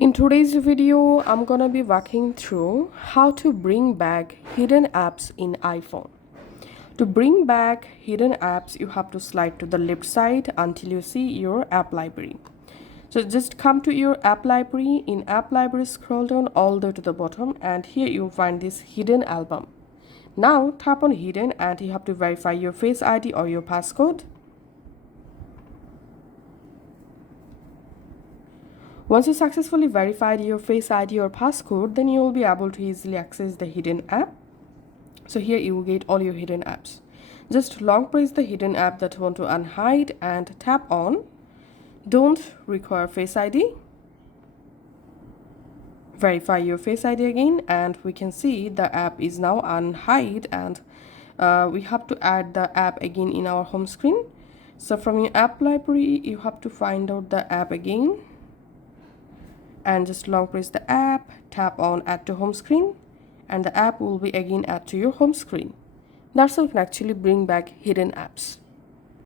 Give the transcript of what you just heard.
In today's video, I'm gonna be walking through how to bring back hidden apps in iPhone. To bring back hidden apps, you have to slide to the left side until you see your app library. So just come to your app library. In app library, scroll down all the way to the bottom and here you'll find this hidden album. Now tap on hidden and you have to verify your Face ID or your passcode. Once you successfully verified your Face ID or passcode, then you will be able to easily access the hidden app. So here you will get all your hidden apps. Just long press the hidden app that you want to unhide and tap on Don't require Face ID. Verify your Face ID again and we can see the app is now unhide and we have to add the app again in our home screen. So from your app library, you have to find out the app again and just long press the app, tap on add to home screen and the app will be again add to your home screen. That's how you can actually bring back hidden apps.